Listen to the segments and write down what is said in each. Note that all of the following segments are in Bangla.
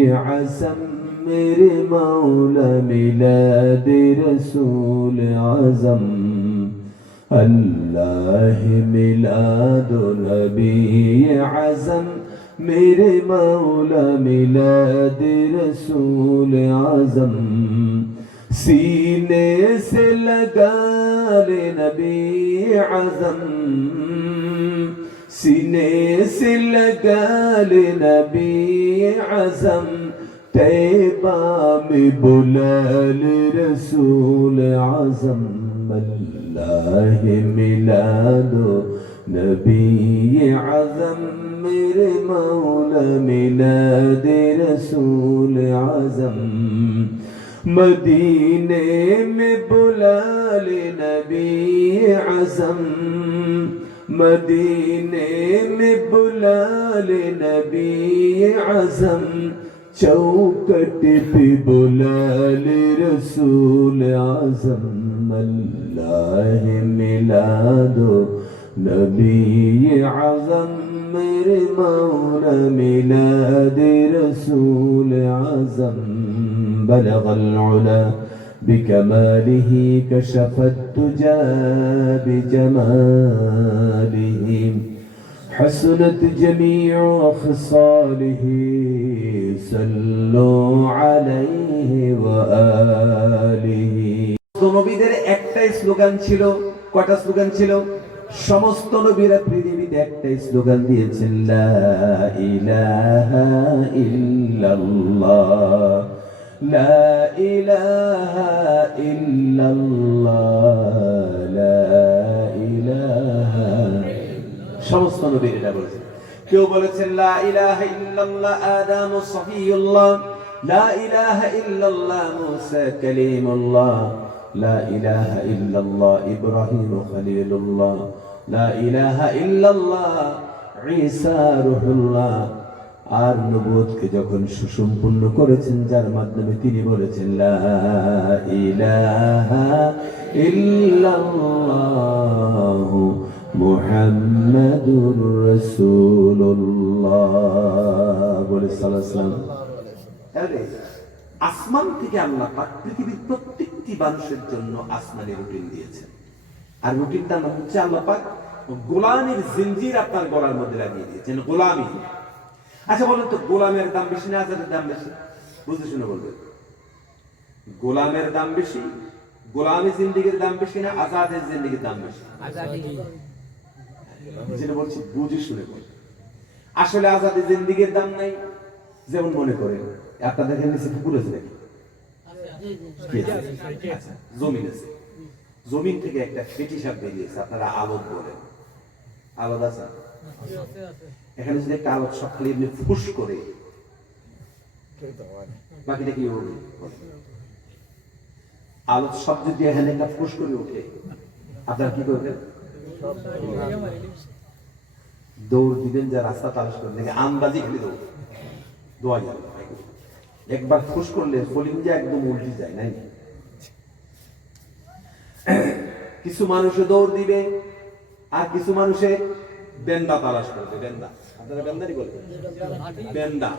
आज़म मेरे मौला मिलाद रसूल आज़म अल्लाह मिलादो नबी आज़म मेरे मौला मिलाद रसूल आज़म सीने से लगा ले नबी आज़म सीने से लगा ले नबी आज़म तैबा में बुला ले रसूल आज़म अल्लाह मिलादो नबी आज़म मेरे मौला मिलाद रसूल आज़म मदीने में बुला ले नबी आज़म मदीने में बुला ले नबी आज़म चौकट पे बुला ले रसूल आज़म अल्लाह मिलादो नबी आज़म मेरे मौला मिलाद रसूल आज़म बलगल उला बिकमालिह कशफत तुजा बिजमालिह हसनत जमीउ खसालिह सल्लु अलैहि व आलिह। তো নবীদের একটাই স্লোগান ছিল, কয়টা স্লোগান ছিল? সমস্ত নবীরা পৃথিবীতে একটাই স্লোগান দিয়েছেন, লা ইলাহা ইল্লাল্লাহ লা ইলাহা ইল্লাল্লাহ লা ইলাহা। সমস্ত নবীরা এটা বলেছেন। কেউ বলেছেন লা ইলাহা ইল্লাল্লাহ আদামু সফিউল্লাহ লা ইলাহা ইল্লাল্লাহ মুসা কালিমুল্লাহ লা ইলাহা ইল্লাল্লাহ ইব্রাহিম খলিলুল্লাহ লা ইলাহা ইল্লাল্লাহ ঈসা রূহুল্লাহ। আর নবুয়তকে যখন সুসম্পূর্ণ করেছেন যার মাধ্যমে তিনি বলেছেন লা ইলাহা ইল্লাল্লাহ মুহাম্মাদুর রাসূলুল্লাহ বলে সাল্লাল্লাহু আলাইহি। আসমান থেকে আল্লাহ পাক পৃথিবীর প্রত্যেকটি মানুষের জন্য আসমানি রুটিন দিয়েছেন, আর রুটিনটার নাম হচ্ছে আল্লাহ পাক গোলামীর জিনজির আপনার গলার মধ্যে লাগিয়ে দিয়েছেন, গোলামী। আচ্ছা বলেন তো, গোলামের দাম বেশি না আজাদের দাম বেশি? বুঝে শুনে বলবেন। গোলামের দাম বেশি, গোলামী জিন্দেগির দাম বেশি না আজাদের জিন্দেগির দাম বেশি? যেটা বলছি বুঝে শুনে বলবেন। আসলে আজাদের জিন্দেগির দাম নাই। যেমন মনে করেন আপনাদের এখানে নিচে পুকুর আছে নাকি? জমিন আছে, জমিন থেকে একটা ফেটি সাপ বেরিয়েছে, আপনারা আলোদ বলেন। আলোদ আছে এখানে, যদি একটা আলোদ সব খালি এমনি ফুস করে বাকিটা কি হবে? আলোদ সব যদি এখানে একটা ফুস করে ওঠে আপনারা কি করবেন? দৌড় দিবেন, যা রাস্তা তালাশ করে দেখে আন্দাজি খালি দৌড় দোয়া যাবে। একবার ফুস করলে ফলিং যে একদম উল্টে যায় নাই। কিছু মানুষে দৌড় দিবে আর কিছু মানুষে বেন্দা তালাশ করবে। বেন্দা, আপনারা বেন্দারই বলবেন। বেন্দা,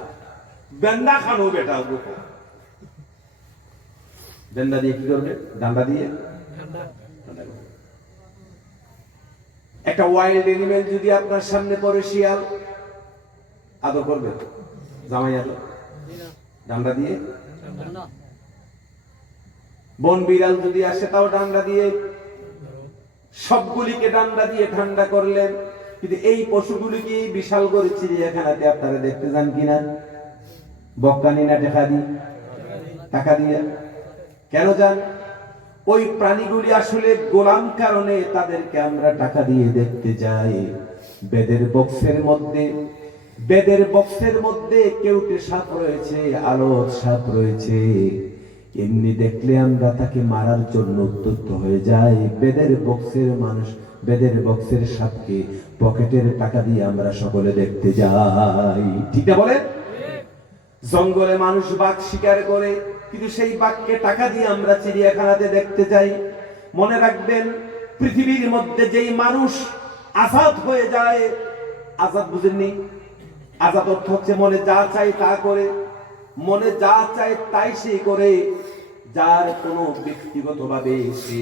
বেন্দা খানো বেটা গোপো। বেন্দা দিয়ে কি করবে? ডান্ডা দিয়ে একটা ওয়াইল্ড এনিমেল যদি আপনার সামনে পড়ে, শিয়াল, আদর করবে? জামাই আদর ডান্ডা দিয়ে। বন বিড়াল যদি আসে তাও ডান্ডা দিয়ে। সবগুলিকে ডান্ডা দিয়ে ঠান্ডা করলেন, কিন্তু এই পশুগুলিকে বিশাল করে চিড়িয়াখানাতে আপনারা দেখতে যান কিনা? বক্কানি না টাকা দিয়ে? কেন যান? ওই প্রাণীগুলি আসলে গোলাম কারণে তাদেরকে আমরা টাকা দিয়ে দেখতে যাই। বেদের বক্সের মধ্যে কেউটে সাপ রয়েছে, আলোদ সাপ রয়েছে। এমনি দেখলে আমরা তাকে মারার জন্য উদ্যত হয়ে যাই। বেদের বক্সের সাপকে পকেটের টাকা দিয়ে আমরা সকলে দেখতে যাই। ঠিক না বলেন? জঙ্গলে মানুষ বাঘ শিকার করে, কিন্তু সেই বাঘকে টাকা দিয়ে আমরা চিড়িয়াখানাতে দেখতে যাই। মনে রাখবেন, পৃথিবীর মধ্যে যেই মানুষ আজাদ হয়ে যায়, আজাদ বুঝেননি? আজাদ অর্থ হচ্ছে মনে যা চাই তা করে। মনে যা চায় তাই সে করে, যার কোনো ব্যক্তিগতভাবে সে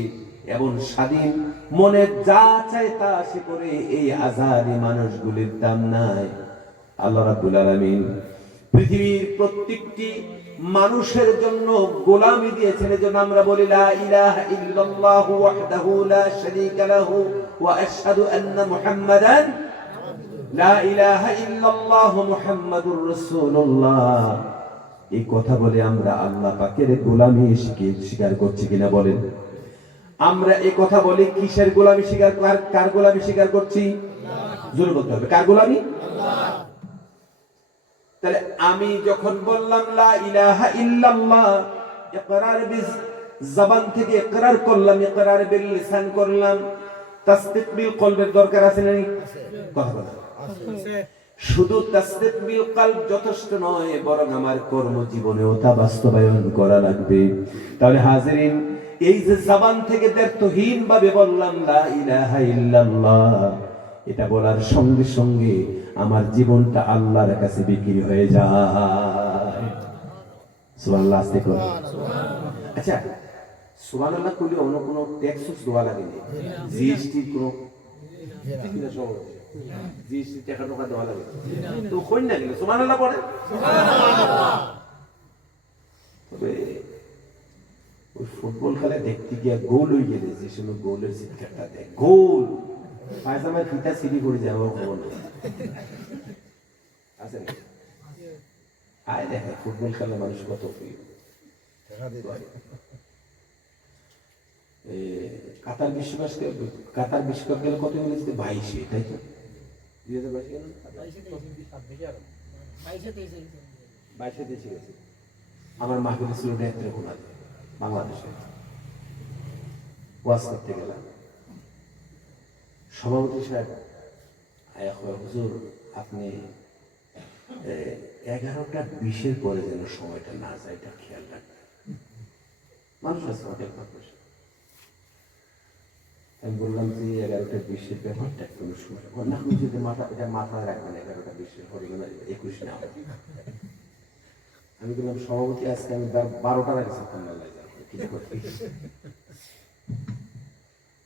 এমন স্বাধীন, মনে যা চায় তা সে করে, এই আজাদি মানুষগুলির দাম নাই। আল্লাহ রাব্বুল আলামিন পৃথিবীর প্রত্যেকটি মানুষের জন্য গোলামি দিয়েছেন। এজন্য আমরা বলি লা ইলাহা ইল্লাল্লাহু ওয়াহদাহু লা শারীকা লাহু ওয়া আশহাদু আন্না মুহাম্মাদান, লা ইলাহা ইল্লাল্লাহু মুহাম্মাদুর রাসূলুল্লাহ। এই কথা বলে আমরা আল্লাহ পাকের গোলামি স্বীকার করছি কিনা বলেন? আমরা এই কথা বলি কিসের গোলামি স্বীকার, কার গোলামি স্বীকার করছি? জোরে বলতে হবে, কার গোলামি? আল্লাহ। তাহলে আমি যখন বললাম লা ইলাহা ইল্লাল্লাহ, ইকরার বিল জবান থেকে ইকরার করলাম, ইকরার বিল লিসান করলাম, তাসদীক বিল কলবের দরকার আছে না? কথা বলা আছে। শুধু তাসদীক বিল কলব যথেষ্ট নয়, বরং আমার কর্মজীবনেও তা বাস্তবায়ন করা লাগবে। তাহলে হাজিরিন, এই যে জবান থেকে দ্ব্যর্থহীন ভাবে বললাম লা ইলাহা ইল্লাল্লাহ, এটা বলার সঙ্গে সঙ্গে আমার জীবনটা আল্লাহর কাছে বিক্রি হয়ে যায়। সুবহানাল্লাহ, আস্তে করে। আচ্ছা, সুবহানাল্লাহ কইলে অন্য কোনো ট্যাক্স দেওয়া লাগে না? জিএসটি কোনো জিএসটি টাকা টোকা দেওয়া লাগে তো কই না গেলে সুবহানাল্লাহ পড়ে? সুবহানাল্লাহ। তবে ওই ফুটবল খেলা দেখতে গিয়ে গোল হয়ে গেলে যে সময় গোলের চিৎকারটা দেয়, গোল পায়জামার ফিতা সিঁড়ি করে যাওয়া খবর আছে না? আয় দেখে ফুটবল খেলা মানুষ কত প্রিয়। কাতার বিশ্বকাপ গেলে কত মিলেছে? 22-এ, তাই তো? 2022 দেশে গেছে। আমার মাহফিল ছিল নেত্রকোনাতে, বাংলাদেশে ওয়াজ করতে গেলাম। সভাপতি সাহেব হুজুর, আপনি 11:20 পরে যেন সময়টা না যায়, এটা খেয়াল রাখবেন। মানুষ আছে অনেক মানুষ। আমি বললাম যে 11:20 ব্যাপারটা কোনো সময় না, আপনি যদি মাথায় রাখবেন 11:20 পরে 21 না। আমি বললাম সভাপতি আজকে আমি 12টার আগে ছাড়তাম না,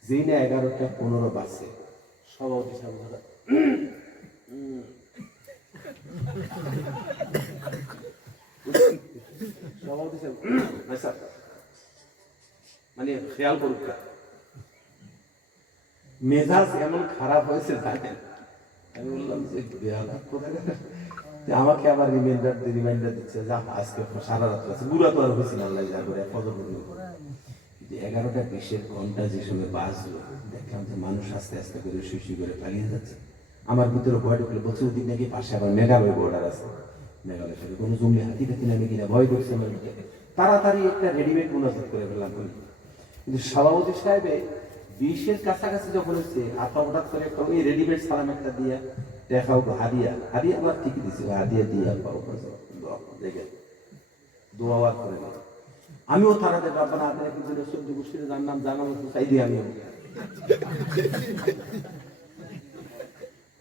যেই না 11:15 বাজছে সভাপতি সাহেব সভাপতি সাহেব মানে খেয়াল করুক, মেজাজ এমন খারাপ হয়েছে জানেন। আমি বললাম যে আমাকে আবার রিমাইন্ডার দিচ্ছে, যা আজকে সারা রাত আছে, বুড়া তো আর হয়েছি না, যা করে ফজর 11:20 ঘন্টা যে সময় বাজলো, দেখলাম যে মানুষ আস্তে আস্তে করে শুশি করে পালিয়ে যাচ্ছে। আমার ভিতরে ভয় ঢুকলো, বলছে ওদিক নাকি পাশে আবার মেঘালয় বর্ডার আছে, মেঘালয়ের সাথে কোনো জঙ্গলি হাতি টাতি নামে কিনা ভয় করছে। তাড়াতাড়ি একটা রেডিমেড মোনাজাত করে ফেললাম। কিন্তু সভাপতি সাহেবে 20-এর কাছাকাছি যখন হচ্ছে, হাতা হঠাৎ করে একটা ওই রেডিমেড সালাম একটা দিয়ে দেখাও, হাদিয়া আবার ঠিকই দিচ্ছে, হাদিয়া দিয়ে দোয়া করে দিল। আমিও তারাদের রাব্বানা আতেনা ফিদ দুনিয়া সবজি মুশকিলে জান্নাত জানাম চাই দিই। আমিও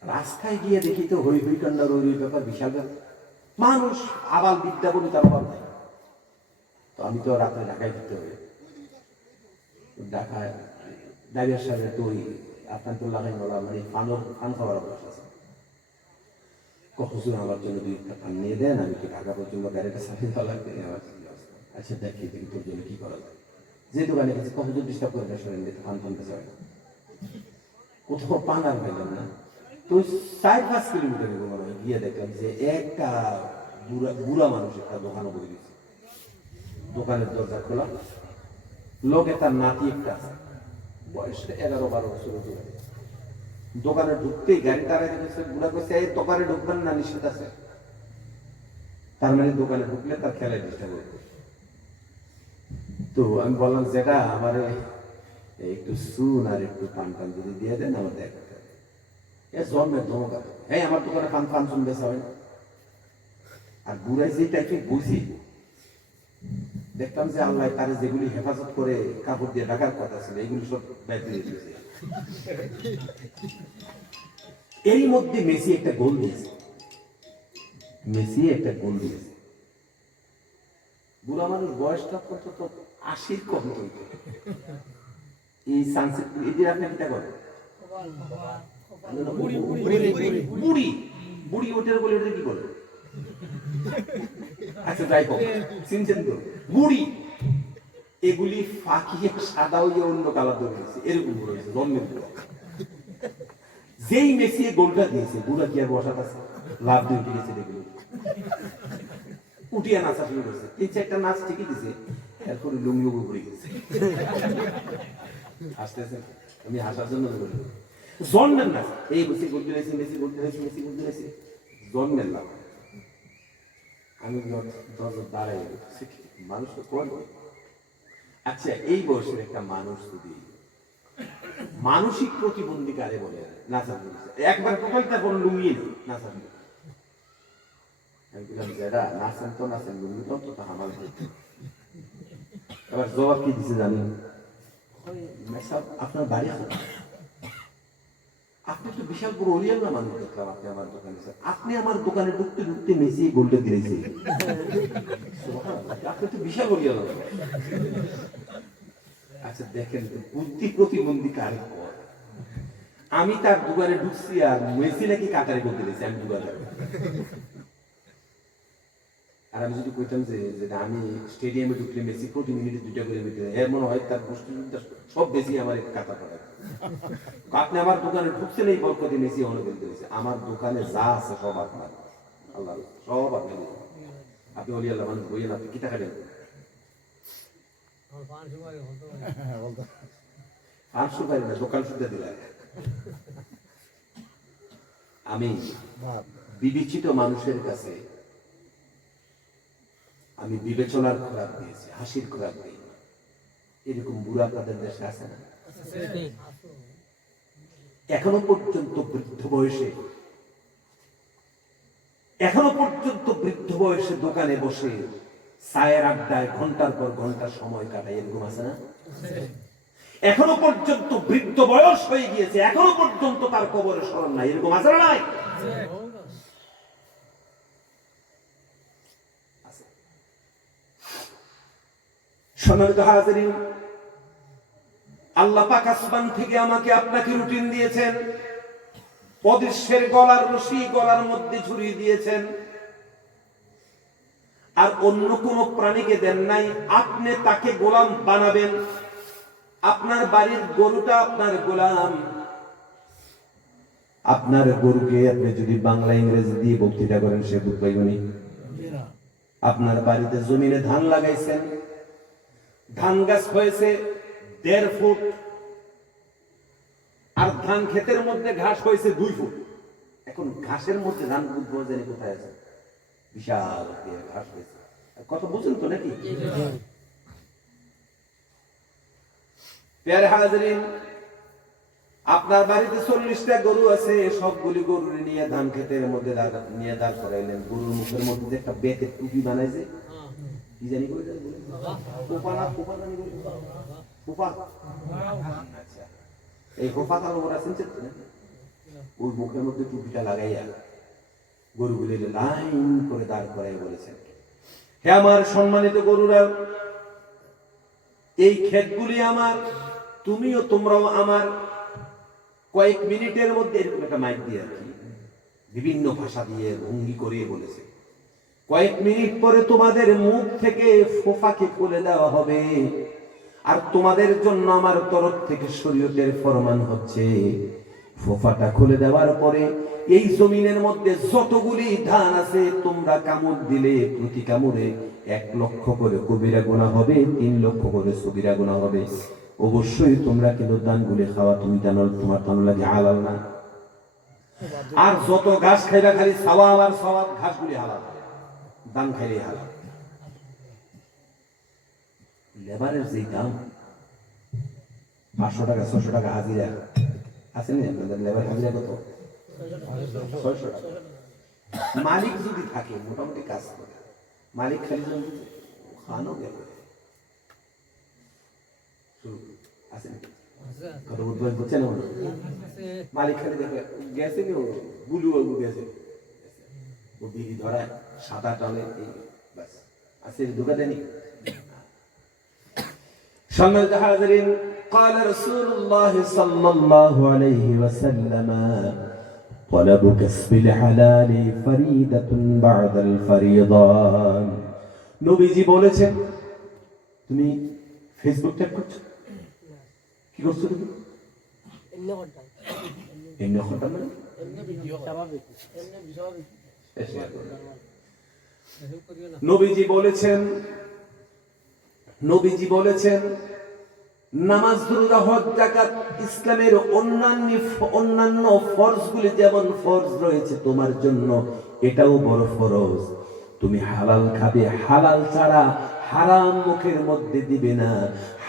রাস্তায় গিয়ে দেখি তো হই হই কান্ডার ওই ব্যাপার, বিশাল ব্যাপার। মানুষ আবাল বিদ্যা বলি তার অভাব নেই। তো আমি তো রাত্রে ঢাকায় ফিরতে হবে, ঢাকায় ড্রাইভার সাহেবের তো ওই আপনার তো লাগাই বলা মানে পান খাওয়ার অভ্যাস আছে। হুজুর আমার জন্য 2 পান নিয়ে দেন, আমি কি ঢাকা পর্যন্ত গাড়িটা চালিয়ে দেওয়া লাগবে? আচ্ছা দেখি দেখি তোর জন্য কি করা যায়। যে দোকানে গেছে হুজুর ডিস্টার্ব করে না, শোনেন পান পানতে চায় না, কোথাও পান আর পেলাম না। তো 4-5 কিলোমিটার গিয়ে দেখলাম যে একটা বুড়া মানুষ একটা দোকানে বলে দিচ্ছে, দোকানের দরজা খোলা, লোকে তার নাতি একটা আছে, বয়স 11-12 বছর। দোকানে ঢুকতেই গাড়ি তারা দেখেছে, বুড়া করছে এই দোকানে ঢুকবেন না, নিষেধ আছে। তার মানে দোকানে ঢুকলে তার খেলায় ডিস্টার্ব করবে। তো আমি বললাম যেটা আমার একটু সুন আর একটু পান পান যদি দিয়ে দেন আমার দেখা জন্মের ধমক। এই আমার দোকানে পান পান শুন বেচা হয় না। আর বুড়াই যে টাইপের বুঝি, দেখতাম যে আল্লাহ তারে যেগুলি হেফাজত করে কাপড় দিয়ে ঢাকার কথা ছিল, এগুলি সব ব্যাধি দিয়েছে। এর মধ্যে মেসি একটা গোল দিয়েছে, বুড়া মানুষ বয়সটা কত 80 কম হইতো এই সানসেট এদের আপনি কিটা করেন বুড়ি বুড়ি ওটার বলে এটা কি বলে আচ্ছা যাই হোক চিনছেন তো বুড়ি এগুলি ফাঁকিয়ে সাদা হয়ে অন্য কালার ধরে গেছে এরকম বলেছে জন্মের পর যেই মেসি গোলটা দিয়েছে বুড়া কি আর বসাত আছে লাভ দিয়ে উঠে গেছে দেখলো উঠিয়া নাচা শুরু করেছে 3-4টা নাচ ঠিকই দিছে এরপরে লুঙ্গি উপরে গেছে হাসতেছে আমি হাসার জন্য বলি জন্মের নাচ এই মেসি গোল দিয়েছে মেসি গোল দিয়েছে মেসি গোল দিয়েছে জন্মের লাভ আমি দাঁড়াই মানুষ তো করবো আচ্ছা এই বয়সের একটা মানুষ যদি মানসিক প্রতিবন্ধী কারে বলে নাচা একবার প্রকল্পটা কোনো লুঙ্গি নেই নাচা আমি বললাম যারা নাচেন তো নাচেন লুঙ্গি তো আমার এবার জবাব কি দিছে জানেন আপনার বাড়ি আছে আপনি তো বিশাল বড় অলিয়াল না মানুষ দেখলাম আপনি আমার দোকানে আপনি আমার দোকানে ঢুকতে ঢুকতে মেসি গোলটা দিয়েছে আপনি তো বিশাল অলিয়াল আচ্ছা দেখেন বুদ্ধি প্রতিবন্ধী কারে কর আমি তার দোকানে ঢুকছি আর মেসি নাকি কাতারে করতে দিয়েছি আমি দোকানে আর আমি যদি কইতাম যে আমি স্টেডিয়ামে ঢুকলে মেসি প্রতি মিনিটে 2টা করে মিনিটে এর মনে হয় তার পুষ্টিটা সব বেশি আমার কাতা পড়ে আপনি আমার দোকানে ঢুকছেন এই বরকতে মেসি অনুভব করেছে আমার দোকানে যা আছে সব আপনার আল্লাহ সব আপনি আপনি ওলি আল্লাহ মানুষ বইয়েন আপনি কি টাকা দেন দোকান সুদ্ধা দিলাম আমি বিবেচিত মানুষের কাছে আমি বিবেচনার খোরাক দিয়েছি হাসির খোরাক দিই এরকম বুড়া তাদের দেশে আছে না এখনো পর্যন্ত বৃদ্ধ বয়সে দোকানে বসে চায়ের আড্ডায় ঘন্টার পর ঘন্টা সময় কাটায় এরকম আছে না এখনো পর্যন্ত বৃদ্ধ বয়স হয়ে গিয়েছে এখনো পর্যন্ত তার কবরে স্মরণ নাই এরকম আছে না নাই সম্মানিত হাজিরিন আল্লাহ পাক আসমান থেকে আমাকে আপনাকে রুটিন দিয়েছেন অদৃশ্যের গলার রশি গলার মধ্যে ঝুরিয়ে দিয়েছেন আর অন্য কোন প্রাণীকে দেন নাই আপনি তাকে গোলাম বানাবেন আপনার বাড়ির গরুটা আপনার গোলাম আপনার গরুকে আপনি যদি বাংলা ইংরেজি দিয়ে বক্তৃতা করেন সে বুঝবেনি আপনার বাড়িতে জমিনে ধান লাগাইছেন ধান গাছ হয়েছে 1.5 ফুট আর ধান ক্ষেতের মধ্যে ঘাস হয়েছে 2 ফুট এখন ঘাসের মধ্যে ধান বুঝবো জানি কোথায় আছে বিশাল ঘাস হয়েছে কত বুঝেন তো নাকি প্যারে হাজিরিন আপনার বাড়িতে 40টা গরু আছে সবগুলি গরু নিয়ে ধান ক্ষেতের মধ্যে নিয়ে দাঁড় করাইলেন গরুর মুখের মধ্যে যে একটা বেতের টুপি বানাইছে কি জানি করে এই হোপা তার ওরা শুনছে ওই মুখের মধ্যে টুপিটা লাগাইয়া গরুগুলি লাইন করে দাঁড় করাই বলেছেন হে আমার সম্মানিত গরুরা এই ক্ষেতগুলি আমার তুমিও তোমরাও আমার কয়েক মিনিটের মধ্যে এরকম একটা মাইক দিয়ে আর কি বিভিন্ন ভাষা দিয়ে ভঙ্গি করিয়ে বলেছে কয়েক মিনিট পরে তোমাদের মুখ থেকে ফোফাকে খুলে দেওয়া হবে আর তোমাদের জন্য আমার তরফ থেকে শরীয়তের ফরমান হচ্ছে ফোফাটা খুলে দেওয়ার পরে এই জমিনের মধ্যে যতগুলি ধান আছে তোমরা কামড় দিলে প্রতি কামড়ে 1 লক্ষ করে কবিরা গুনাহ হবে 3 লক্ষ করে সগীরা গুনাহ হবে অবশ্যই তোমরা কিন্তু ধানগুলি খাওয়া তুমি জানো তোমার তান লাগে হালাল না আর যত ঘাস খাইবা খালি সওয়াব আর সওয়াব ঘাসগুলি হালাল দান খাইলে হালাল লেবারের যে দাম 500 টাকা 600 টাকা হাজিরা আছেন না আপনাদের লেবার হাজিরা কত 600 টাকা মালিক যদি থাকে মোটামুটি কাজ করে মালিক খালি যদি খানো গেল আছেন কত উদ্যোগ হচ্ছে না মালিক খালি দেখে গেছে কি বুলু বাবু গেছে ও বিড়ি ধরায় 7-8 টানে এই বাস আসির ধোকা দেনি। সম্মানিত হাজিরিন, قال رسول الله صلى الله عليه وسلم طلب كسب الحلال فريضة بعد الفريضة। নবীজি বলেছেন, তুমি ফেসবুক ট্যাগ করছো, কি করছো তুমি? এমনি কথা মানে নবীজি বলেছেন নামাজ, রোজা, হজ, যাকাত, ইসলামের অন্যান্য ফরজগুলি যেমন ফরজ রয়েছে তোমার জন্য, এটাও বড় ফরজ। তুমি হালাল খাবে, হালাল ছাড়া হারাম মুখের মধ্যে দিবে না,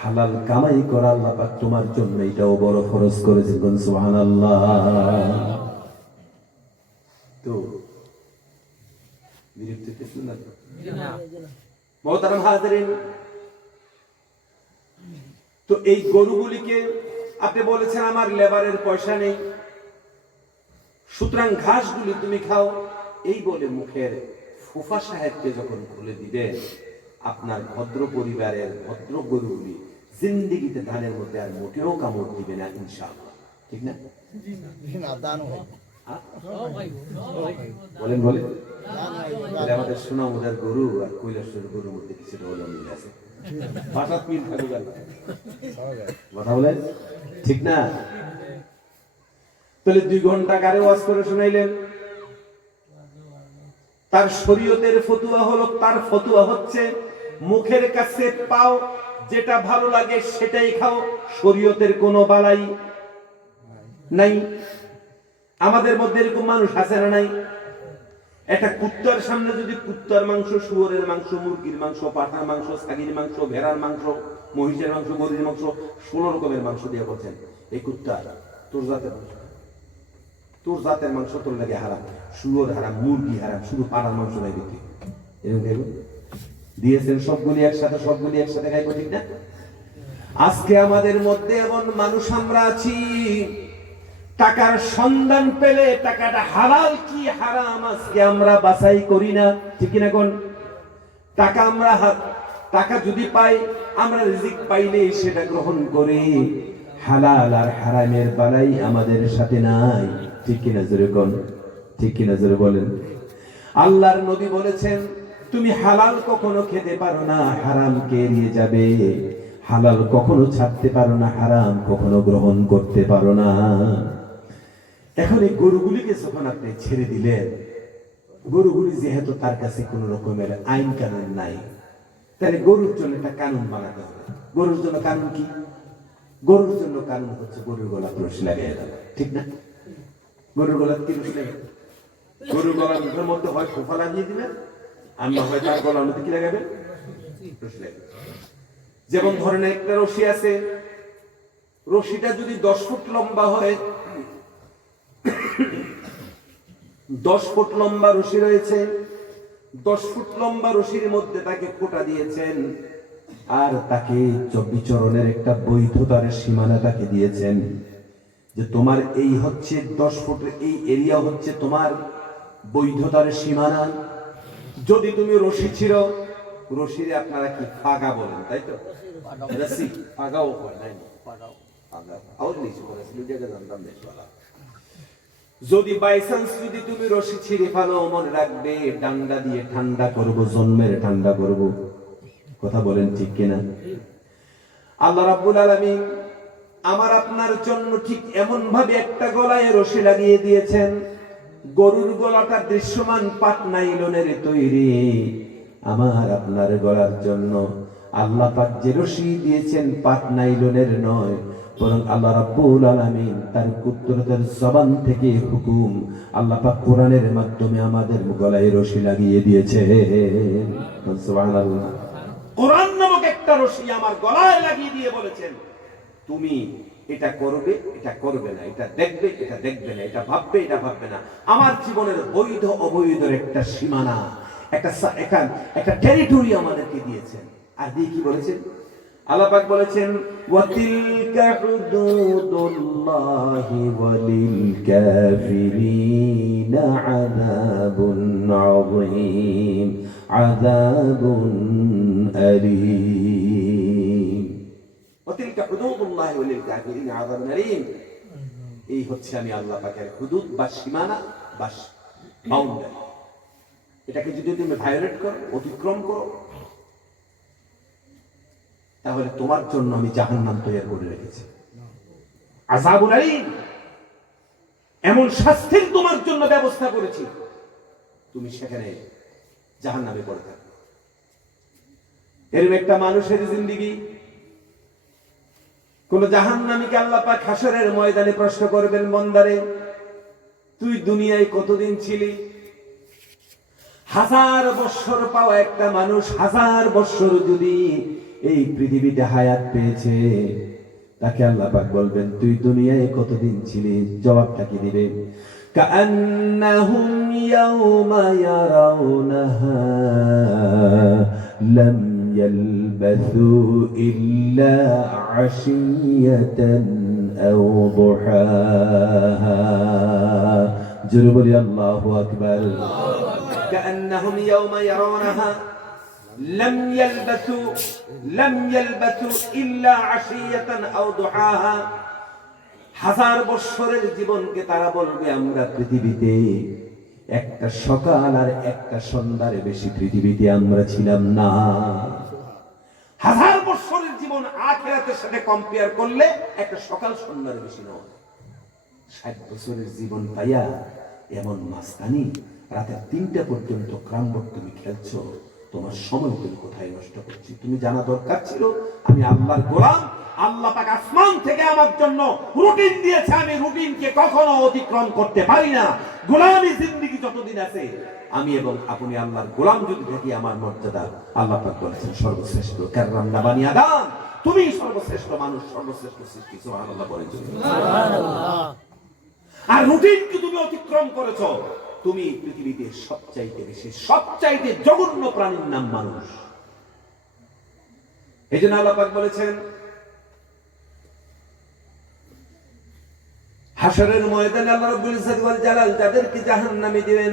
হালাল কামাই করা আল্লাহ পাক তোমার জন্য এটাও বড় ফরজ করেছেন। সুবহানাল্লাহ। তো বিরক্তি কিছু না, মুহতারাম হাজিরিন, তো এই গরুগুলিকে আপনি বলেছেন আমার লেবারের পয়সা নেই, সুতরাং ঘাসগুলি তুমি খাও, এই বলে মুখের ফুফা সাহেবকে যখন খুলে দিবে, আপনার ভদ্র পরিবারের ভদ্র গরুগুলি জিন্দেগিতে ধানের মধ্যে আর মোটেও কামড় দিবে না ইনশাআল্লাহ, ঠিক না? বলেন বলেন, আমাদের সোনামুদার গরু আর কৈলাসের গরুর মধ্যে কিছুটা হলেও মিল আছে, হঠাৎ মিল থাকুক, কথা বলেন ঠিক না? তাহলে 2 ঘন্টা কারে ওয়াজ করে শুনাইলেন, তার শরীয়তের ফতুয়া হলো, তার ফতুয়া হচ্ছে মুখের কাছে পাও, যেটা ভালো লাগে সেটাই খাও, শরীয়তের কোনো বালাই নাই। আমাদের মধ্যে এরকম মানুষ আছে না নাই? একটা কুত্তার সামনে যদি কুত্তার মাংস, শুয়োরের মাংস, মুরগির মাংস, পাঠার মাংস, ছাগির মাংস, ভেড়ার মাংস, মহিষের মাংস, গরুর মাংস, 16 রকমের মাংস দিয়ে বলছেন, এই কুত্তা তোর জাতের মাংস, তোর জাতের মাংস তোর লাগে হারাম, শুয়োর হারাম, মুরগি হারাম, শুধু পাঠার মাংস নাই বিক্রি, এরকম দিয়েছেন। সবগুলি একসাথে খাইব, ঠিক না? আজকে আমাদের মধ্যে এমন মানুষ আমরা আছি, টাকার সন্ধান পেলে টাকাটা হালাল কি হারাম আজকে আমরা বাছাই করি না, ঠিক না? কোন টাকা যদি পাই, আমরা রিজিক পাইলে সেটা গ্রহণ করি, হালাল আর হারামের বালাই আমাদের সাথে নাই, ঠিক কিনা জোরে কোন, ঠিক কিনা জোরে বলেন। আল্লাহর নবী বলেছেন তুমি হালাল কখনো খেতে পারো না, হারামকে এড়িয়ে যাবে, হালাল কখনো ছাড়তে পারো না, হারাম কখনো গ্রহণ করতে পারো না। এখন এই গরুগুলিকে যখন আপনি ছেড়ে দিলেন, গরুগুলি যেহেতু তার কাছে কোন রকমের আইন কানুন নাই, তাহলে গরুর জন্য একটা কানুন বানাতে হবে। গরুর জন্য কানুন কি? গরুর জন্য কানুন হচ্ছে গরুর গলা রশি লাগিয়ে দেওয়া, ঠিক না? গরুর গলা কি রশি লাগে? গরুর গলার মুখের মধ্যে হয় খোফা লাগিয়ে দিবেন, আর না হয় তার গলার মধ্যে কি লাগাবেন? রশি লাগাবেন। যেমন ধরেন একটা রশি আছে, রশিটা যদি 10 ফুট লম্বা হয়, 10 ফুট লম্বা রশি রয়েছে, 10 ফুট লম্বা রশির মধ্যে তাকে খোঁটা দিয়েছেন, আর তাকে বিচরণের একটা বৈধতার সীমানা তাকে দিয়েছেন, যে তোমার এই হচ্ছে 10 ফুটের এই এরিয়া হচ্ছে তোমার বৈধতার সীমানা। যদি তুমি রশি ছিড়ো, রশিরে আপনারা কি ফাগা বলেন, তাই তো? ফাগাও হয় নাই, যদি বাই চান্স যদি তুমি রশি ছিঁড়ে ফেলো, মনে রাখবে ডান্ডা দিয়ে ঠান্ডা করব, জন্মের ঠান্ডা করব, কথা বলেন ঠিক কিনা? আল্লাহ রাব্বুল আলামিন আমার আপনার জন্য ঠিক এমন ভাবে একটা গলায় রশি লাগিয়ে দিয়েছেন, গরুর গলাটা দৃশ্যমান পাট নাইলনের তৈরি, আমার আপনার গলার জন্য আল্লাহ পাক যে রশি দিয়েছেন পাট নাইলনের নয়, বরং আল্লাহ রাব্বুল আলামিন তার কুদরতের জবান থেকে হুকুম আল্লাহ পাক কোরআনের মাধ্যমে আমাদের গলায় রশি লাগিয়ে দিয়েছে। সুবহানাল্লাহ। কোরআন নামক একটা রশি আমার গলায় লাগিয়ে দিয়ে বলেছেন তুমি এটা করবে, এটা করবে না, এটা দেখবে, এটা দেখবে না, এটা ভাববে, এটা ভাববে না। আমার জীবনের বৈধ অবৈধের একটা সীমানা, একটা টেরিটরি আমাদেরকে দিয়েছেন। আর দিয়ে কি বলেছেন? আল্লাহ পাক বলেছেন ওয়াতিলকা হুদুদুল্লাহি ওয়ালিল কাফিরিনা আযাবুন আযীম। عذاب أليم وتلك حدود الله وللكافرين عذاب أليم এই হচ্ছে আমি আল্লাহ পাকের হুদুদ বা সীমানা বা বাউন্ডারি। এটাকে যদি তুমি ভায়োলেট করো, অতিক্রম করো, তাহলে তোমার জন্য আমি জাহান্নাম তৈরি করে রেখেছি। আযাবুল আলীম, এমন শাস্তির তোমার জন্য ব্যবস্থা করেছি, তুমি সেখানে জাহান্নামে পড়ে থাকবে। এরকম একটা মানুষের জিন্দেগি কোন জাহান্নামীকে আল্লাহ পাক হাসরের ময়দানে প্রশ্ন করবেন, বান্দারে তুই দুনিয়ায় কতদিন ছিলি? 1000 বছর পাওয়া একটা মানুষ 1000 বছর যদি এই পৃথিবীতে হায়াত পেয়েছে, তাকে আল্লাহ পাক বলবেন তুই দুনিয়ায় কতদিন ছিলি? জবাবটা কি দিবে? কাআন্নাহুম ইয়াওমা ইয়ারাউনাহা লাম ইয়ালবাসু ইল্লা আশিয়াতান আও দুহাহা। জোরে বলি আল্লাহু আকবার। কাআন্নাহুম ইয়াওমা ইয়ারাউনাহা لم يلبثوا إلا عشية أو ضحاها। 1000 বছরের জীবনকে তারা বলবে আমরা পৃথিবীতে একটা সকাল আর একটা সন্ধ্যার বেশি পৃথিবীতে আমরা ছিলাম না। 1000 বছরের জীবন আখিরাতের সাথে কম্পেয়ার করলে একটা সকাল সন্ধ্যার বেশি নয়। 60 বছরের জীবন পাইয়া এমন মাস্তানি রাতে 3টা পর্যন্ত ক্রামবোর্ড তুমি খেলছো, তোমার সময় তুমি কোথায় নষ্ট করছি? তুমি জানা দরকার ছিল আমি আল্লাহর গোলাম, আল্লাহ পাক আসমান থেকে আমার জন্য রুটিন দিয়েছে, আমি রুটিনকে কখনো অতিক্রম করতে পারি না। গোলামি জিন্দেগি যতদিন আছে আমি এবং আপনি আল্লাহর গোলাম যদি থাকি, আমার মর্যাদা আল্লাহ পাক বলেছেন সর্বশ্রেষ্ঠ। কাররামনা বানি আদম, তুমি সর্বশ্রেষ্ঠ মানুষ, সর্বশ্রেষ্ঠ সৃষ্টি। সুবহানাল্লাহ বলেন সুবহানাল্লাহ। আর রুটিনকে তুমি অতিক্রম করেছো, তুমি পৃথিবীতে সবচাইতে বেশি, সবচাইতে জঘন্য প্রাণীর নাম মানুষ। এই জন্য আল্লাহ পাক বলেছেন হাশরের ময়দানে আল্লাহ রাব্বুল ইজ্জত ওয়াল জালাল যাদেরকে জাহান্নামে দিবেন,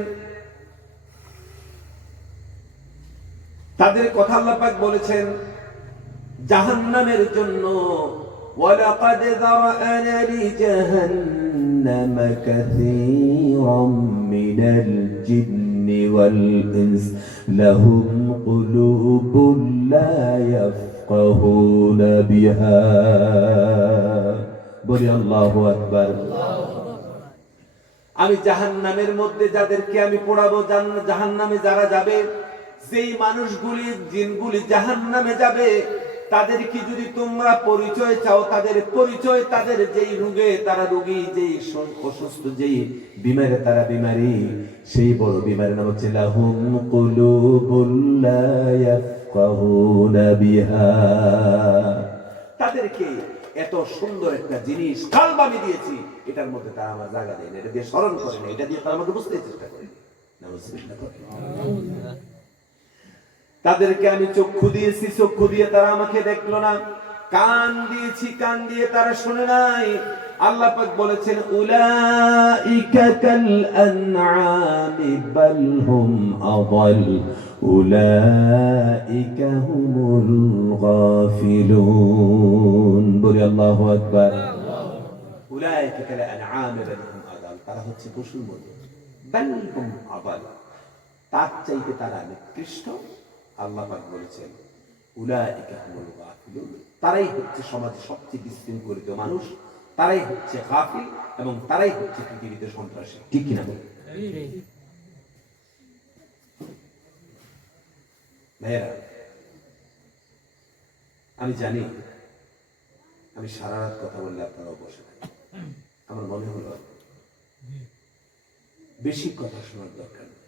তাদের কথা আল্লাহ পাক বলেছেন জাহান্নামের জন্য ওয়ালাকাদ যারা'না লিজাহান্নামা কাসীরাম মিনাল জিন্নি ওয়াল ইনস লাহুম কুলুবুন লা ইয়াফকাহুনা বিহা। বলি আল্লাহু আকবার। আমি জাহান্নামের মধ্যে যাদেরকে আমি পোড়াবো, জাহান্নামে যারা যাবে, যেই মানুষগুলি জিনগুলি জাহান্নামে যাবে, তাদেরকে যদি তোমরা পরিচয় চাও, তাদের পরিচয়, তাদের যেই রোগে তারা রোগী, যেই অসুস্থ, যেই বিমারে তারা বিমারি, সেই বড় বিমারের নাম হচ্ছে লাহুম কুলুবুন লা ইয়াফকাহুনা বিহা। তাদেরকে এত সুন্দর একটা জিনিস কালব আমি দিয়েছি, এটার মধ্যে তারা আমার জায়গা দেয় না, এটা দিয়ে স্মরণ করে না, এটা দিয়ে তারা আমাকে বুঝতে চেষ্টা করে না। তাদেরকে আমি চক্ষু দিয়েছি, চক্ষু দিয়ে তারা আমাকে দেখলো না। কান দিয়েছি, কান দিয়ে তারা শুনে নাই। আল্লাহ পাক বলেছেন উলাইকা কাল আনআমি বাল হুম আযাল উলাইকা হুমুল গাফিলুন। বলি আল্লাহু আকবার। উলাইকা কাল আনআমি বাল হুম আযাল, তারা হচ্ছে পশুর মতো। বাল হুম আযাল, তার চাইতে তারা নিকৃষ্ট। আল্লাহ পাক বলেছেন উলাইকা হুমুল গাফিলুন, তারাই হচ্ছে সমাজে সবচেয়ে বিশৃঙ্খলিত মানুষ, তারাই হচ্ছে গাফিল এবং তারাই হচ্ছে পৃথিবীতে সন্ত্রাসী। ঠিক কিনা বল ভাইয়েরা? আমি জানি আমি সারা রাত কথা বললে আপনারাও বসে থাকেন, আমার মনে হলো বেশি কথা শোনার দরকার নেই।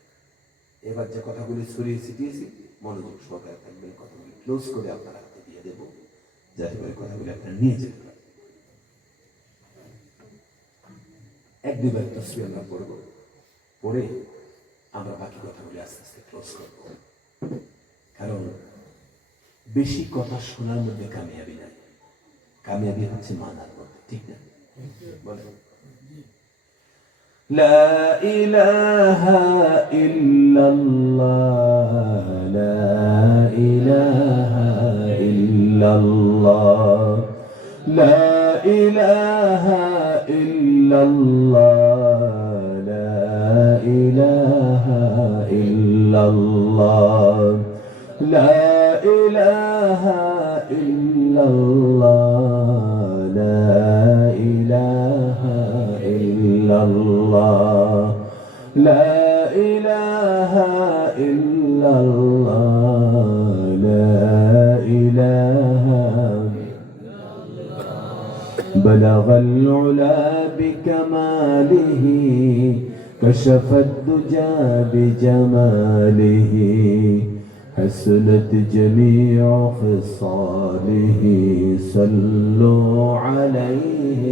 এবার যে কথাগুলি ছড়িয়ে ছিটিয়েছি মনোযোগ সহকারে থাকবেন, কথাগুলি ক্লোজ করে আপনার হাতে দিয়ে দেব, যাতে করে কথাগুলি আপনারা নিয়ে যেতে পারেন। 1-2 বার তাসবিহ আমরা পড়ব, পড়ে আমরা বাকি কথাগুলি আস্তে আস্তে ক্লোজ করব। কারণ বেশি কথা শোনার মধ্যে কামিয়াবি নাই, কামিয়াবি হচ্ছে মানার মধ্যে। ঠিক না বলেন? لا إله إلا الله لا إله إلا الله لا إله إلا الله لا إله إلا الله لا إله إلا الله لا إله إلا الله لا إله إلا الله لا إله بلغ العلا بكماله كشف الدجى بجماله حسنت جميع خصاله صلوا عليه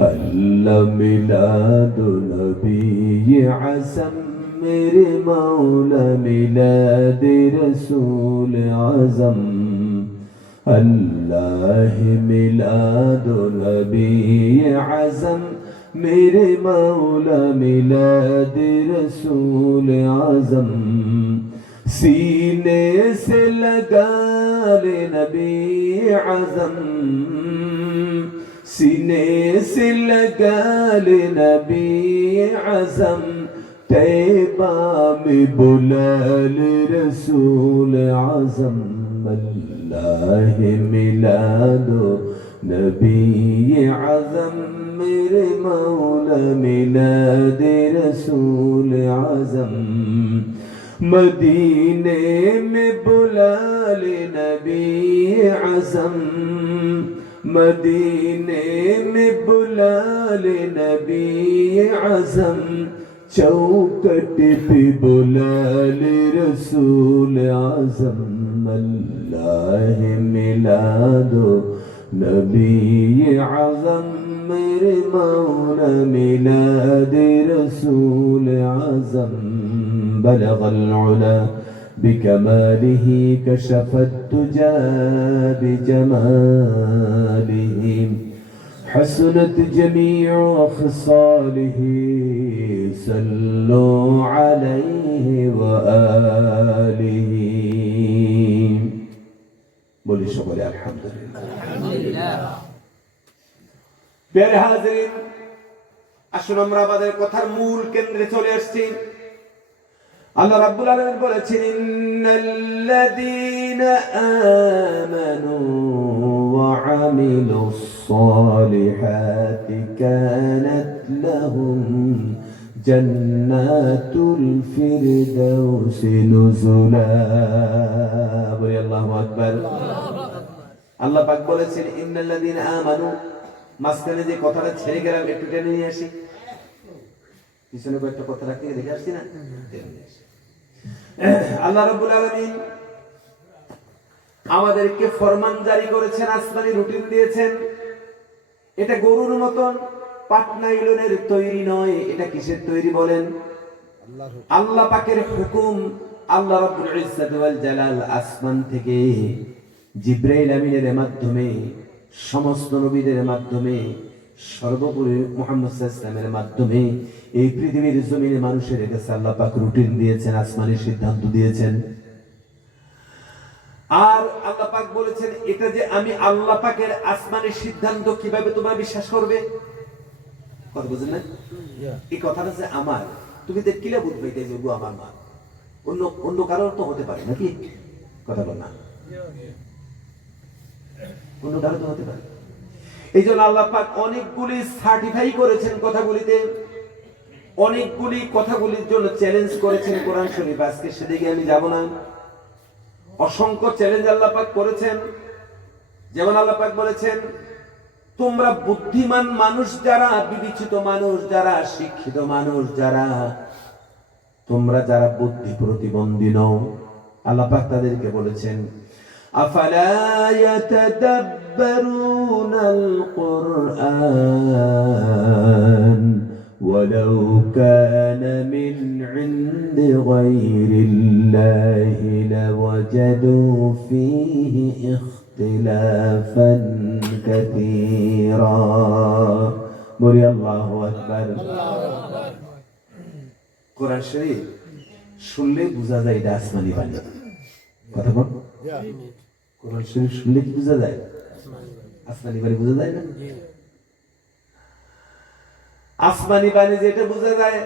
أهل ميلاد نبي عزم میرے مولا ميلاد رسول عزم اللہ ميلاد نبي عزم میرے مولا ميلاد رسول عزم سینے سے لگا لے نبی عزم سینے سے لگا لے نبی عزم طیبہ میں بلا لے رسول عزم اللہ میلاد نبی عزم میرے مولا میلاد رسول عزم مدینے میں بلا لے نبی عزم مدینے میں بلا لے نبی عزم چوکٹ پہ بلا لے رسول عزم اللہ میلاد نبی عزم میرے مولا میلاد رسول عزم بلغ العلا بكماله كشف الدجى بجماله حسنت جميع خصاله صلوا عليه وآله بولي شغل الحمد لله প্যারে হাজিরিন আসুন আমরা আমাদের কথার মূল কেন্দ্রে চলে আসছি আল্লাহ রাব্বুল আলামিন বলেছেন ইন্নাল্লাযীনা আমানু ওয়া আমিলুস সালিহাতি কানাত লাহুম জান্নাতুল ফিরদাউসি নুজুলা বলি আল্লাহু আকবার আল্লাহ পাক বলেছেন ইন্নাল্লাযীনা আমানু মাঝখানে যে কথাটা ছেড়ে গেলাম একটু টেনে নিয়ে আসি পিছনে কয়েকটা কথা রাখতে দেখে আসছি না আল্লাহ রাব্বুল আলামিন আমাদেরকে ফরমান জারি করেছেন আসমানি রুটিন দিয়েছেন এটা গরুর মতন পাটনা ইলনের তৈরি নয় এটা কিসের তৈরি বলেন আল্লাহ পাকের হুকুম আল্লাহ রাব্বুল ইজ্জাত ওয়াল জালাল আসমান থেকে জিবরাইল আমিনের মাধ্যমে সমস্ত নবীদের মাধ্যমে সর্বোপরি মুহাম্মদ সাল্লাল্লাহু আলাইহি ওয়াসাল্লামের মাধ্যমে এই পৃথিবীর জমিনে মানুষের কাছে আল্লাহ পাক রুটিন দিয়েছেন আসমানের সিদ্ধান্ত দিয়েছেন আর আল্লাহ পাক বলেছেন এটা যে আমি আল্লাহ পাকের আসমানের সিদ্ধান্ত কিভাবে তোমরা বিশ্বাস করবে কথা বুঝেন না এই কথাটা যে আমার তুমি তো কিলা বুঝবে যে গো আমার মা অন্য অন্য কারোর তো হতে পারে নাকি কথা বল না অন্য কারোর তো হতে পারে এই জন্য আল্লাহ পাক অনেকগুলি সার্টিফাই করেছেন কথাগুলিতে অনেকগুলি কথাগুলির জন্য চ্যালেঞ্জ করেছেন কোরআন শরীফ আজকে সেদিকে আমি যাব না অসংখ্য চ্যালেঞ্জ আল্লাহ পাক করেছেন যেমন আল্লাহ পাক বলেছেন তোমরা বুদ্ধিমান মানুষ যারা বিবেচিত মানুষ যারা শিক্ষিত মানুষ যারা তোমরা যারা বুদ্ধি প্রতিবন্ধী নও আল্লাহ পাক তাদেরকে বলেছেন আফালা ইয়াতাদাব্বারুনাল কুরআন ولو كان من عند غير الله لوجدوا فيه اختلافا كثيرا বলি আল্লাহু আকবার। কোরআন শরীফ শুনলে বোঝা যায় এটা আসমানি বাণী। কথা বল, কোরআন শরীফ শুনলে কি বোঝা যায়? আসমানি বাণী বোঝা যায় না? আসমানি বাণী যেটা বোঝা যায়,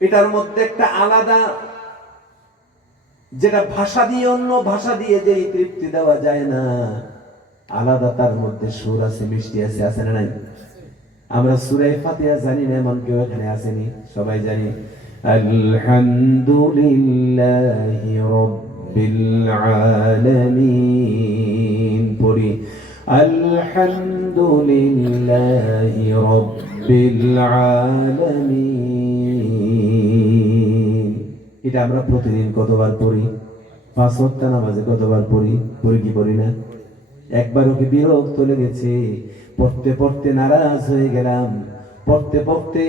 এটার মধ্যে একটা আলাদা, যেটা ভাষা দিয়ে অন্য ভাষা দিয়ে যে তৃপ্তি দেওয়া যায় না, আলাদা তার মধ্যে সুর আছে, মিষ্টি আছে, আছে না নাই? আমরা সূরা ফাতিহা জানি না এমন কেউ এখানে আসেনি? সবাই জানি আলহামদুলিল্লাহি রাব্বিল আলামিন, পড়ি আলহামদুলিল্লাহি রাব্বিল আলামিন। এটা আমরা প্রতিদিন কতবার পড়ি? 5 ওয়াক্ত নামাজে কতবার পড়ি? পড়ি কি পড়ি না? একবারও কি বিরক্ত লেগেছে? পড়তে পড়তে নারাজ হয়ে গেলাম, পড়তে পড়তে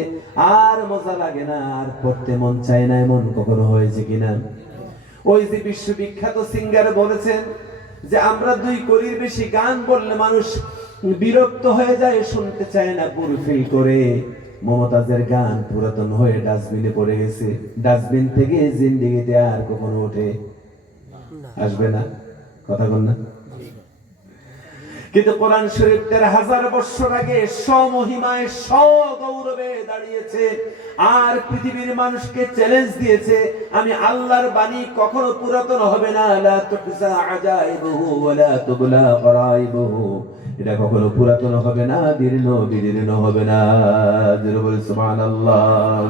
আর মজা লাগে না, আর পড়তে মন চায় না, এমন কখনো হয়েছে কিনা? ওই যে বিশ্ববিখ্যাত সিঙ্গার বলেছেন যে আমরা 2 কোটির বেশি গান বললে মানুষ বিরক্ত হয়ে যায়, শুনতে চায় না, ফুলফিল করে। মমতাজের গান পুরাতন হয়ে ডাস্টবিনে পড়ে গেছে, ডাস্টবিন থেকে জিন্দেগিতে আর কখনো ওঠে আসবে না। কথা বল না? কিন্তু কোরআন শরীফ 1000 বছর আগে স্বমহিমায় স্বগৌরবে দাঁড়িয়েছে, আর পৃথিবীর মানুষকে চ্যালেঞ্জ দিয়েছে, আমি আল্লাহর বাণী কখনো পুরাতন হবে না, লা তুহসা আজাইবুহু ওয়া লা তুবলা গরাইবুহু, এটা কখনো পুরাতন হবে না, বিদীর্ণ হবে না। সুবহানাল্লাহ।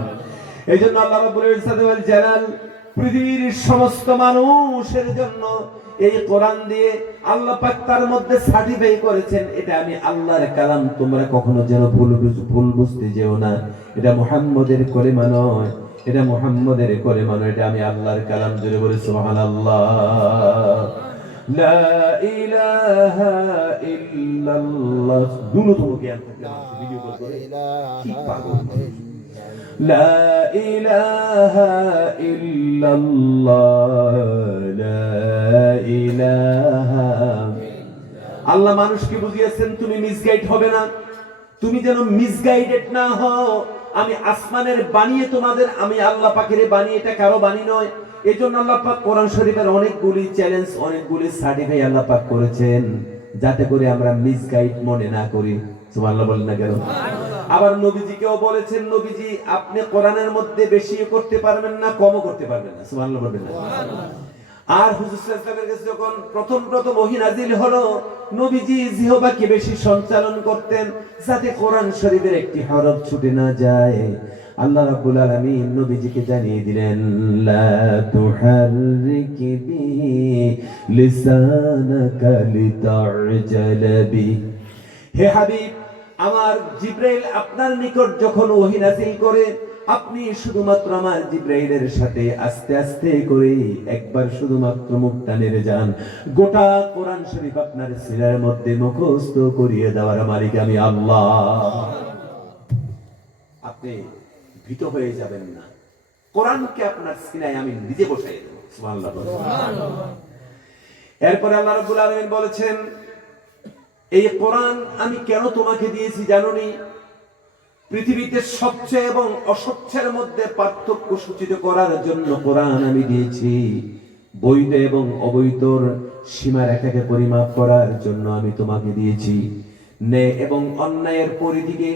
এইজন্য আল্লাহ রাব্বুল ইজ্জাত ওয়াল জালাল পৃথিবীর সমস্ত মানুষের জন্য এই কোরআন দিয়ে আল্লাহ পাক তার মধ্যে সার্টিফাই করেছেন, এটা আমি আল্লাহর কালাম, তোমরা কখনো যেন ভুল বুঝতে যেও না। এটা মুহাম্মদের কলিমা নয়, এটা মুহাম্মদের কলিমা নয়, এটা আমি আল্লাহর কালাম। জোরে বলে সুবহানাল্লাহ। লা ইলাহা ইল্লাল্লাহ। ন্যূনতম জ্ঞান থাকলে ভিডিও কল করে কি পাগল মানুষ। লা ইলাহা ইল্লাল্লাহ, লা ইলাহা। আল্লাহ মানুষকে বুঝিয়েছেন তুমি মিসগাইড হবে না, তুমি যেন মিসগাইডেড না হও। আমি আসমানের বানিয়ে তোমাদের, আমি আল্লাহ পাকের বানিয়ে, এটা কারো বাণী নয়। এজন্য আল্লাহ পাক কোরআন শরীফের অনেকগুলি চ্যালেঞ্জ, অনেকগুলি সার্টিফাই আল্লাহ পাক করেছেন, যাতে করে আমরা মিসগাইড মনে না করি। সুবহানাল্লাহ বলেন না কেন? আবার নবীজিকেও বলেছেন, নবীজি আপনি কোরআনের মধ্যে বেশি করতে পারবেন না, কমও করতে পারবেন না। সুবহানাল্লাহ বলবেন না? আর হুজুর সাল্লাল্লাহু আলাইহি ওয়াসাল্লামের কাছে যখন প্রথম ওহী নাযিল হলো, নবীজি জিহ্বাকে বেশি সঞ্চালন করতেন, যাতে কোরআন শরীফের একটি হরফ ছুটে না যায়। আল্লাহ রাব্বুল আলামিন নবীজিকে জানিয়ে দিলেন, লা তুহাররিক বিহি লিসানাকা লিতা'জাল বি। হে হাবিব, আমার জিবরাইল আপনার নিকট যখন ওহী নাযিল করে, আপনি শুধুমাত্র আমার জিবরাইলের সাথে আস্তে আস্তে করে একবার শুধুমাত্র মুখটা নেড়ে যান, গোটা কোরআন শরীফ আপনার সিনার মধ্যে মুখস্থ করিয়ে দেওয়ার মালিক আমি আল্লাহ। আপনি ভীত হয়ে যাবেন না, কোরআনকে আপনার সিনায় আমি নিজে বসাই দেব। সুবহানাল্লাহ। এরপরে আল্লাহ রাব্বুল আলামিন বলেছেন, এই কোরআন আমি কেন তোমাকে দিয়েছি জানোনি? পৃথিবীতে স্বচ্ছ এবং অস্বচ্ছের মধ্যে পার্থক্য সূচিত করার জন্য কোরআন আমি দিয়েছি। বৈধ এবং অবৈধর সীমারেখাকে পরিমাপ করার জন্য আমি তোমাকে দিয়েছি। ন্যায় এবং অন্যায়ের পরিধিকে,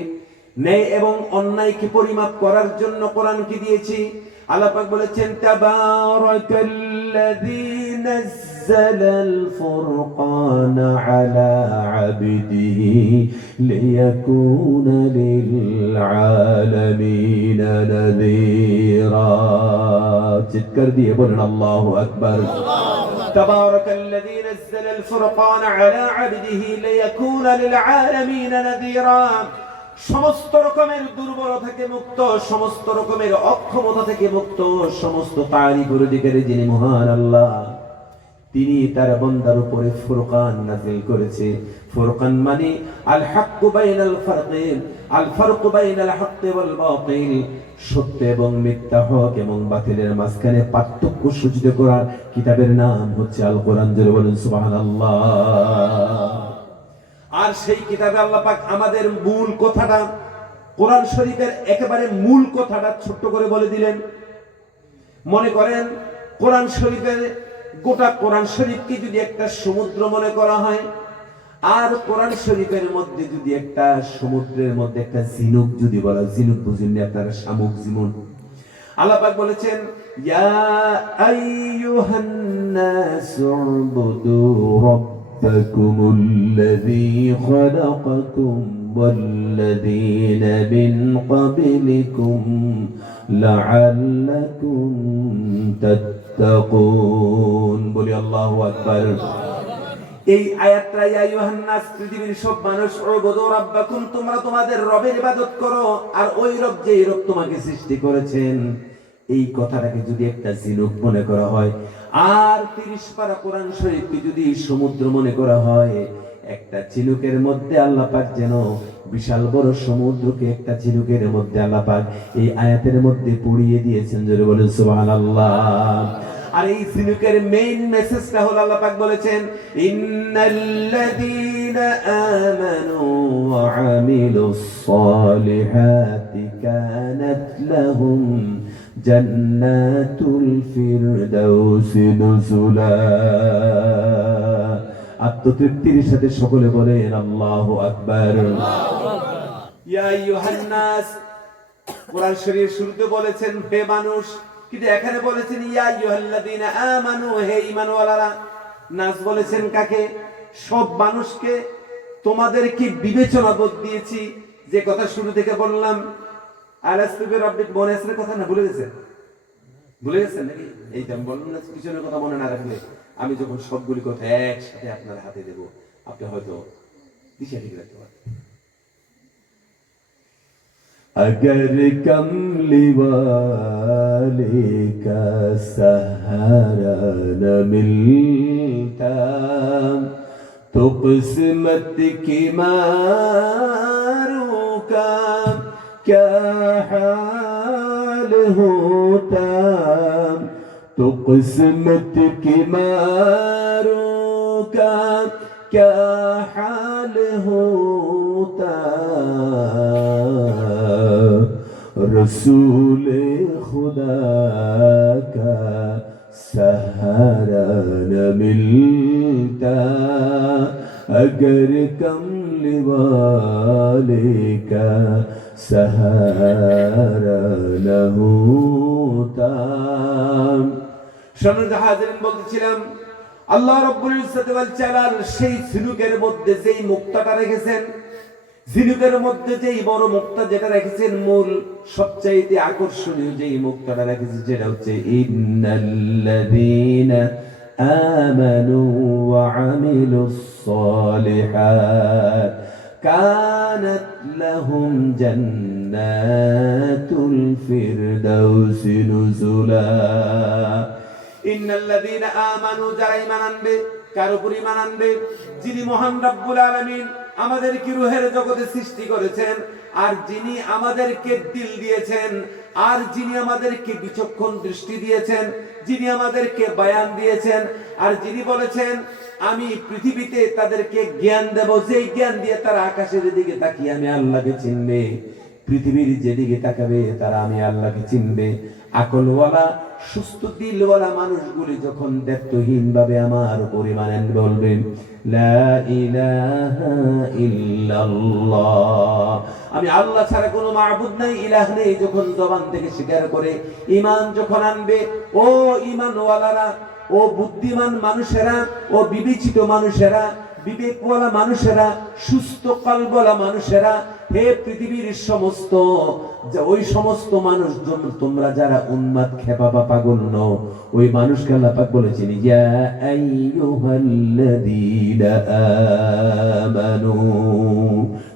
ন্যায় এবং অন্যায়কে পরিমাপ করার জন্য কোরআনকে দিয়েছি। আল্লাহ পাক বলেছেন, তাবারাকাল্লাযী নাযালাল ফুরকানা আলা আবদিহি লিয়াকুনা লিল আলামিনা নাযীরা। চিৎকার দিয়ে বলেন আল্লাহু আকবার। তাবারাকাল্লাযী নাযালাল ফুরকানা আলা আবদিহি লিয়াকুনা লিল আলামিনা নাযীরা। সমস্ত রকমের দুর্বলতা থেকে মুক্ত, সমস্ত রকমের অক্ষমতা থেকে মুক্ত, সমস্ত তারিফের অধিকারী যিনি মহান আল্লাহ, তিনি তার বান্দার উপরে ফুরকান নাযিল করেছে। ফুরকান মানে আল হাক্কু বাইনাল ফারকিন, আল ফারকু বাইনাল হাক্কি ওয়াল বাতিল, সত্য এবং মিথ্যা, হক এবং বাতিলের মাঝখানে পার্থক্য সূচিত করার কিতাবের নাম হচ্ছে আল কোরআন। জোরে বলুন সুবহানাল্লাহ। আর সেই কিতাবে আল্লাহ পাক আমাদের মূল কথাটা, কোরআন শরীফের একেবারে মূল কথাটা ছোট্ট করে বলে দিলেন। মনে করেন কোরআন শরীফের গোটা কোরআন শরীফকে যদি একটা সমুদ্র মনে করা হয়, আর কোরআন শরীফের মধ্যে যদি একটা সমুদ্রের মধ্যে একটা ঝিনুক যদি বলা, ঝিনুক বুঝেননি আপনারা, শামুক জীবন। আল্লাহ পাক বলেছেন ইয়া আইয়ুহান নাসু উবুদু রাব্বাকুমুল্লাযী খালাকাকুম ওয়াল্লাযীনা মিন ক্বাবলিকুম লাআল্লাকুম তাত্তাকুন। বলি আল্লাহু আকবার। এই আয়াতটা ইয়া আইয়ুহান নাস, পৃথিবীর সব মানুষ, উবুদু রাব্বাকুম, তোমরা তোমাদের রবের ইবাদত করো, আর ওই রব যেই রব তোমাকে সৃষ্টি করেছেন, এই কথাটাকে যদি একটা ঝিনুক মনে করা হয়, আর 30 পারা কোরআন শরীফকে যদি সমুদ্র মনে করা হয়, একটা ঝিনুকের মধ্যে আল্লাহ পাক যেন বিশাল বড় সমুদ্রকে একটা ঝিনুকের মধ্যে আল্লাহ পাক এই আয়াতের মধ্যে পুড়িয়ে দিয়েছেন। জোরে বলেন সুবহানাল্লাহ। আর এই ঝিনুকের মেইন মেসেজটা হলো আল্লাহ পাক বলেছেন ইন্নাল্লাযীনা আমানু ওয়া আমিলুস সালিহাতি কানাত লাহুম জান্নাতুল ফিরদাউসি নুজুলা। আত্মতৃপ্তির সাথে সকলে বলেন আল্লাহু আকবার। ইয়া আইয়ুহান নাস, কোরআন শরীফের শুরুতে বলেছেন হে মানুষ, কিন্তু এখানে বলেছেন ইয়া আইয়ুহাল্লাযীনা আমানু, হে ঈমানওয়ালারা। নাস বলেছেন কাকে? সব মানুষকে। তোমাদেরকে বিবেচনা বোধ দিয়েছি, যে কথা শুরু থেকে বললাম, আলাস্তু বিরাব্বিকুম, মনে আছে কথা না? ভুলে গেছেন? ভুলে গেছেন নাকি? এইটা আমি বললাম না, পিছনের কথা মনে না রাখলে আমি যখন সবগুলি কথা একসাথে আপনার হাতে দেব, আপনি হয়তো দিশা ঠিক রাখতে পারবেন। अगर कमली वाले का सहारा न मिलता तो किस्मत की मारों का क्या हाल होता, तो किस्मत की मारों का क्या हाल होता, रसूल खुदा का सहारा न मिलता, अगर कमली वाले का सहारा न होता। সম্মানিত হাজিরিন, বলতেছিলাম আল্লাহ রাব্বুল ইজ্জত ওয়াল জালাল সেই ঝিনুকের মধ্যে যেই মুক্তাটা রেখেছেন, ঝিনুকের মধ্যে যেই বড় মুক্তা যেটা রেখেছেন, মূল সবচাইতে আকর্ষণীয় যেই মুক্তাটা রেখেছেন, যেটা হচ্ছে ইন্নাল্লাযীনা আমানু ওয়া আমিলুস সালিহাত কানাত লাহুম জান্নাতুল ফিরদাউসি নুজুলা। ইন্নাল্লাযীনা আমানু, যারা ঈমান আনবে, কার উপর ঈমান আনবে? যিনি মহান রব্বুল আলামিন আমাদেরকে রূহের জগতে সৃষ্টি করেছেন, আর যিনি আমাদেরকে দিল দিয়েছেন, আর যিনি আমাদেরকে বিচক্ষণ দৃষ্টি দিয়েছেন, যিনি আমাদেরকে বয়ান দিয়েছেন, আর যিনি বলেছেন আমি পৃথিবীতে তাদেরকে জ্ঞান দেব, যেই জ্ঞান দিয়ে তারা আকাশের দিকে তাকিয়ে আমি আল্লাহকে চিনবে, পৃথিবীর যেদিকে তাকাবে তারা আমি আল্লাহকে চিনবে। আকলওয়ালা সুস্থ দিলওয়ালা মানুষগুলি যখন দায়িত্বহীন ভাবে আমার উপর ঈমান আনবে, বলবেন লা ইলাহা ইল্লাল্লাহ, আমি আল্লাহ ছাড়া কোনো মাবুদ নাই, ইলাহ নেই, যখন জবান থেকে স্বীকার করে ঈমান যখন আনবে, ও ঈমানওয়ালারা, ও বুদ্ধিমান মানুষেরা, ও বিবেচিত মানুষেরা, বিবেকওয়ালা মানুষেরা, সুস্থ কলবওয়ালা মানুষেরা, হে পৃথিবীর সমস্ত ওই সমস্ত মানুষ, তোমরা যারা উন্মাদ খেপা বা পাগল নও, ওই মানুষকে আল্লাহ পাক বলেছেন ইয়া আইয়ুহাল্লাযীনা আমানু।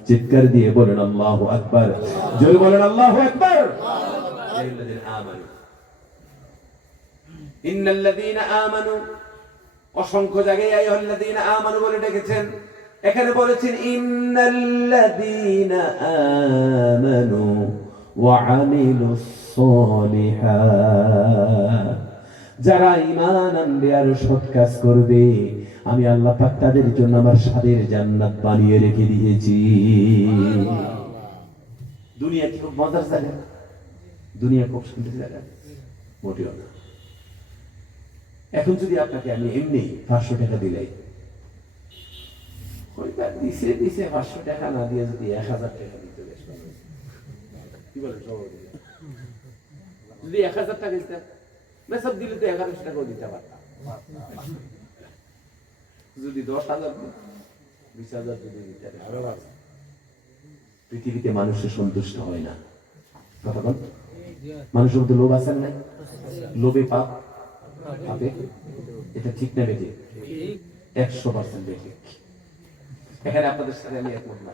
চিৎকার দিয়ে বলেন আল্লাহু আকবার, জোরে বলেন আল্লাহু আকবার। ইন্নাল্লাযীনা আমানু, অসংখ্য জায়গায় আইয়ুহাল্লাযীনা আমানু বলে ডেকেছেন। এখানে বলেছেন ইন্নাল্লাযীনা আমানু ওয়া আমিলুস সালিহাত যারা ঈমান আনবে আর সৎ কাজ করবে, আমি আল্লাহ পাক তাদের জন্য আমার স্বাদের জান্নাত বানিয়ে রেখে দিয়েছি। দুনিয়া কি খুব মজার জায়গা? দুনিয়া খুব সুন্দর জায়গা? মোটেও না। এখন যদি আপনাকে আমি এমনি 500 টাকা দিলাই, দিছে 500 টাকা না দিয়ে যদি 1000 টাকা দিতে, কি বলেন সভাপতি? যদি 1000 টাকা দিতাম, মেসব দিলে তো 1100 টাকাও দিতে পারতাম। যদি 10,000 20,000 যদি দিতে, পৃথিবীতে মানুষের সন্তুষ্ট হয় না। কথা বল, মানুষের মধ্যে লোভ আছে না? লোভে পাপ, পাপে, এটা ঠিক না বেঠিক? 100% বেঠিক। এখানে আপনাদের সাথে আমি একমত না।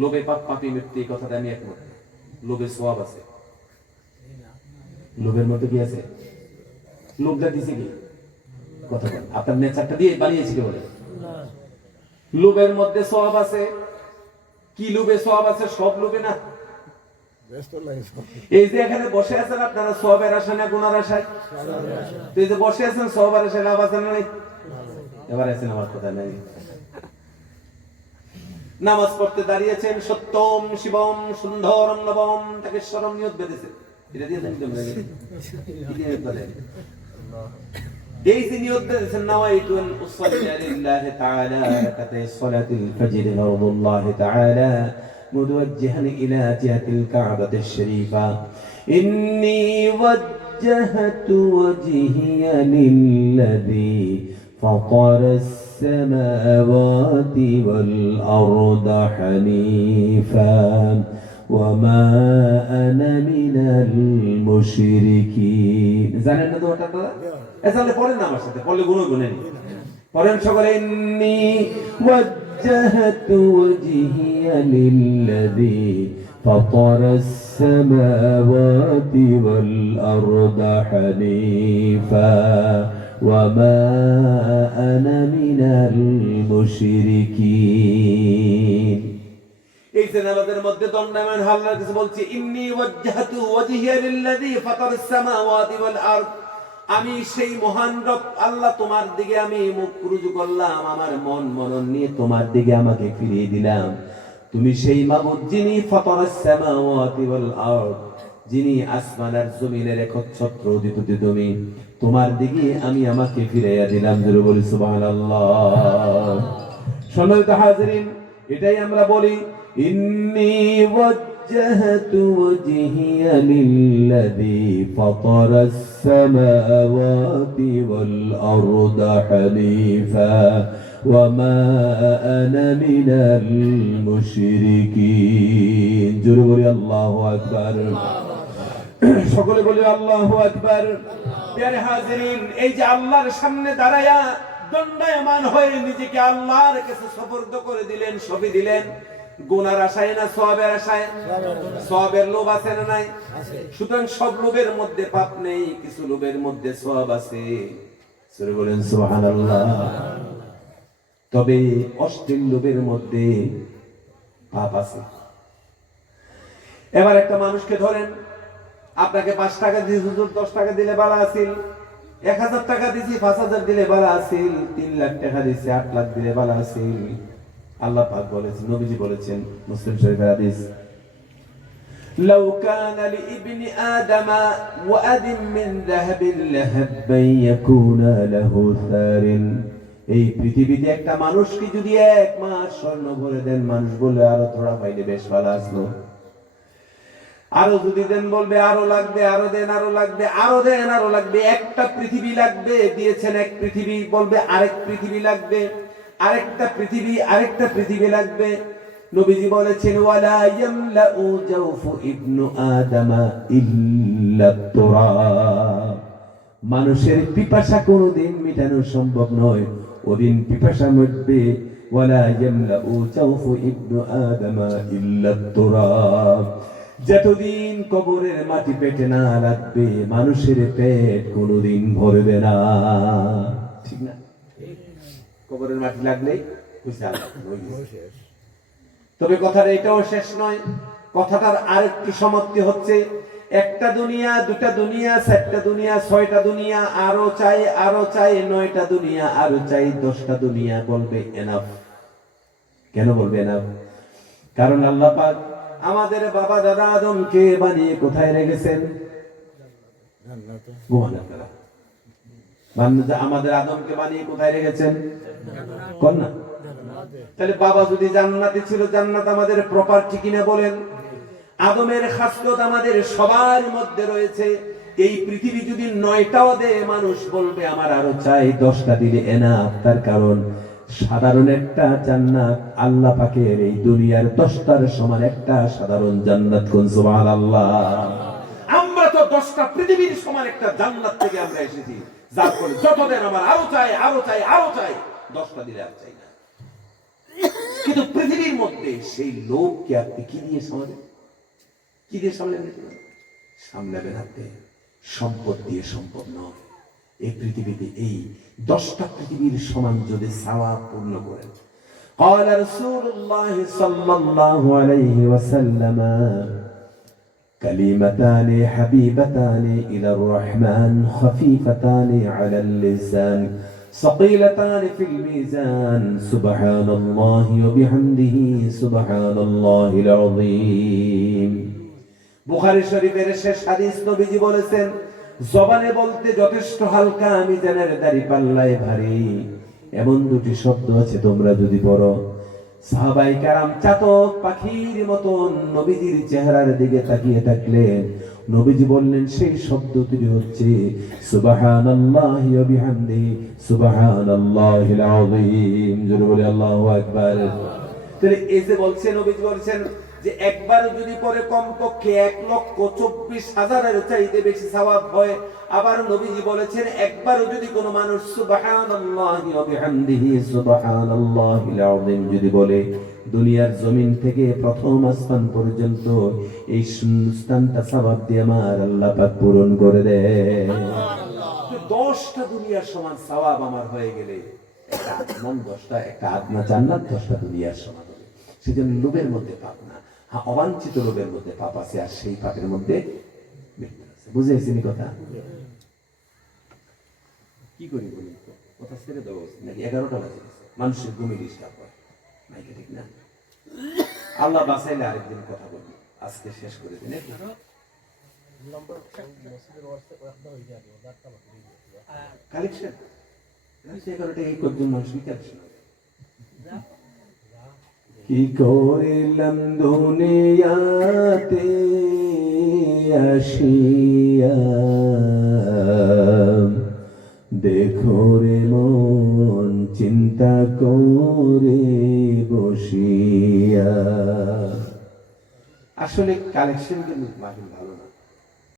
লোভে পাপ, পাপে মৃত্যু, এই কথাটা আমি একমত। লোভে সওয়াব আছে। লোভের মধ্যে কি আছে? লোভটা দিছে কি? কথা বল, আপনার নেচারটা দিয়ে বানিয়েছি কে বলে? লোভের মধ্যে সওয়াব আছে। কি লোভে সওয়াব আছে? সব লোভে না। এই যে এখানে বসে আছেন আপনারা সওয়াবের আশা না গুনার আশায়? তো এই যে বসে আছেন সওয়াবের আশায়, লাভ আছে না? এবার আছেন আমার কথা নাই। নামাজ পড়তে দাঁড়িয়েছেন, সত্যম শিবম সুন্দরম নবম, তাকে শরম নিয়ত বেঁধেছে। এটা দিয়ে দেন তোমরা, এই যে নিয়ত বেঁধেছেন, নাওয়াইতু আন উসাল্লি লিল্লাহি তাআলা রাকাতাই সালাতিল ফজর লিল্লাহি তাআলা মুতাওয়াজ্জিহান ইলা জিহাতিল কাবাতিশ শরীফা, ইন্নী ওয়াজ্জাহতু ওয়াজহিয়া লিল্লাযী ফাতারাস السماوات والأرض حنيفا وما أنا من المشركين। জানেন না তো ওটা? তাহলে পড়েন না আমার সাথে, পড়লে গুণ গুণে নি। পড়েন সকলে, ইন্নী ওয়াজ্জাহতু ওয়াজহিয়া লিল্লাযী ফাতারাস সামাওয়াতি ওয়াল আরদা হানিফা وما أنا من المشركين। এই যে নামাজের মধ্যে দণ্ডায়মান আল্লাহর কাছে বলছি, ইন্নী ওয়াজ্জাহতু ওয়াজহিয়া লিল্লাযী ফাতারাস সামাওয়াতি ওয়াল আরদ, আমি সেই মহান রব আল্লাহ, তোমার দিকে আমি মুখ রুজু করলাম, আমার মন মনন নিয়ে তোমার দিকে আমাকে ফিরিয়ে দিলাম। তুমি সেই মাবুদ যিনি ফাতারাস সামাওয়াতি ওয়াল আরদ, যিনি আসমান আর জমিনের একচ্ছত্র অধিপতি, তুমি, তোমার দিকে আমি আমাকে ফিরাইয়া দিলাম। জোরে বলি সুবহানাল্লাহ। সম্মানিত হাজিরিন, এটাই আমরা বলি, ইন্নী ওয়াজ্জাহতু ওয়াজহিয়া লিল্লাযী ফাতারাস সামাওয়াতি ওয়াল আরদা হানিফা ওয়া মা আনা মিনাল মুশরিকিন। জোরে বলি আল্লাহু আকবার। সকলে বলি আল্লাহু আকবার। প্রিয় হাজিরিন, এই যে আল্লাহর সামনে দাঁড়ায়া দণ্ডায়মান হয়ে নিজেকে আল্লাহর কাছে সুপর্দ করে দিলেন, সঁপে দিলেন, গুনার আশায় না সওয়াবের আশায়? সওয়াবের লোভ আছে না নাই? সুতরাং সব লোভের মধ্যে পাপ নেই, কিছু লোভের মধ্যে সওয়াব আছে। সূরা বলেন সুবহানাল্লাহ। তবে অশ্লীল লোভের মধ্যে পাপ আছে। এবার একটা মানুষকে ধরেন, আপনাকে 5 টাকা দিয়ে হুজুর 10 টাকা দিলে ভালো আছিল, 1000 টাকা দিছি 5000 দিলে ভালো আছিল, 3 লাখ টাকা দিছি 8 লাখ দিলে ভালো আছিল। আল্লাহ পাক বলেছেন, নবীজি বলেছেন, মুসলিম শরীফের হাদিস, লাউ কানা লিইবনি আদামা ওয়াদিন মিন যাহাবিন লাহাব্বা ইয়াকুনা লাহু সারিন। এই পৃথিবীতে একটা মানুষকে যদি 1 মাস স্বর্ণ ভরে দেন, মানুষ বলে আরো থোড়া পাইলে বেশ ভালো আসলো। আরো যদি দেন, বলবে আরো লাগবে, আরো দেন, আরো লাগবে, আরো দেন, আরো লাগবে। একটা পৃথিবী লাগবে, দিয়েছেন এক পৃথিবী, বলবে আরেক পৃথিবী লাগবে, আরেকটা পৃথিবী, আরেকটা পৃথিবী লাগবে। নবীজি বলেছেন, ওয়ালা ইয়ামলাউ জাওফু ইবনু আদামা ইল্লা তুরাব। মানুষের পিপাসা কোনোদিন মেটানো সম্ভব নয়, ওদিন পিপাসা মিটবে। ওয়ালা ইয়ামলাউ জাওফু ইবনু আদামা ইল্লা তুরাব। যতদিন কবরের মাটি পেটে না রাখবে, মানুষের পেট কোনোদিন ভরবে না। ঠিক না? কবরের মাটি লাগলেই তবে কথাটা এটাও শেষ নয়, কথাটার আরেকটি সমাপ্তি হচ্ছে, একটা দুনিয়া, দুটা দুনিয়া, চারটা দুনিয়া, ছয়টা দুনিয়া, আরো চাই, আরো চাই, 9টা দুনিয়া, আরো চাই 10টা দুনিয়া, বলবে এনাফ। কেন বলবে এনাফ? কারণ আল্লাহ পাক আমাদের বাবা দাদা আদমকে বানিয়ে কোথায় রেখেছেন? ঘুমান আপনারা। আমাদের আদমকে বানিয়ে কোথায় রেখেছেন? কোন না? তাহলে বাবা যদি জান্নাতে ছিল, জান্নাত আমাদের প্রপার্টি কিনা বলেন? আদমের খাসলত আমাদের সবার মধ্যে রয়েছে। এই পৃথিবী যদি 9টাও দেয়, মানুষ বলবে আমার আরো চাই, 10টা দিলে এনাফ। তার কারণ সাধারণ একটা জান্নাত আল্লাহ পাকের এই দুনিয়ার 10টার সমান একটা সাধারণ জান্নাত। কোন সুবহানাল্লাহ। আমরা তো 10টা পৃথিবীর সমান একটা জান্নাত থেকে আমরা এসেছি, যার ফলে যত দেন আমার আরো চাই, আরো চাই, আরো চাই, 10টা দিলে আর চাই না। কিন্তু পৃথিবীর মধ্যে সেই লোককে আপনি কি দিয়ে সামলাবেন? কি দিয়ে সামলাবেন? সামলাবেন হাতে সম্পদ দিয়ে সম্পদ নয়। এই পৃথিবীতে এই 10টা পৃথিবীর সমান যদি সওয়াব পূর্ণ করেন। قال رسول الله صلى الله عليه وسلم كلمتان حبيبتان إلى الرحمن خفيفتان على اللسان ثقيلتان في الميزان سبحان الله وبحمده سبحان الله العظيم। বুখারী শরীফের শেষ হাদিস নবীজি বলেছেন, জবানে বলতে যথেষ্ট হালকা, মিজানের দাঁড়িপাল্লায় ভারী, এমন দুটি শব্দ আছে, তোমরা যদি পড়ো। সাহাবায়ে কেরাম চাতক পাখির মতন নবীজির চেহারার দিকে তাকিয়ে থাকলেন। নবীজি বললেন, সেই শব্দ দুটি হচ্ছে সুবহানাল্লাহি ওয়া বিহামদিহি সুবহানাল্লাহিল আযীম। জোরে বলে আল্লাহু আকবার। তাহলে এই যে বলছেন, নবীজি বলছেন যে একবার যদি পরে কমপক্ষে 1,24,000-এর চাইতে বেশি সওয়াব হয়। আবার নবীজি বলেছেন, একবার যদি কোনো মানুষ সুবহানাল্লাহি ওয়া বিহামদিহি সুবহানাল্লাহিল আযীম যদি বলে, দুনিয়ার জমিন থেকে প্রথম আসমান পর্যন্ত এই শূন্যস্থানটা সওয়াব দিয়ে আমার আল্লাহ পাক পূরণ করে দেয়। 10টা দুনিয়ার সমান সওয়াব আমার হয়ে গেলে একটা আদনান 10টা, একটা আদনা জান্নাত 10টা দুনিয়ার সমান হবে। সেজন্য লোভের মধ্যে পাপ না, হ্যাঁ অবাঞ্ছিত লোভের মধ্যে পাপ আছে, আর সেই পাপের মধ্যে মৃত্যু আছে। বুঝে আসেনি কথা? কি করি বলি তো, কথা ছেড়ে দেবো নাকি? 11টা বাজে গেছে, মানুষের ঘুমে ডিস্টার্ব হয় নাকি, ঠিক না? আল্লাহ বাঁচাইলে আরেকদিন কথা বলবো, আজকে শেষ করে দিন। কালেকশন 11টা এই করজন মানুষ কালেকশন। কি করিলাম দুনিয়াতে আসিয়া, দেখো রে মন চিন্তা করে বসিয়া। আসলে কালেকশন কিন্তু মাহিল ভালো।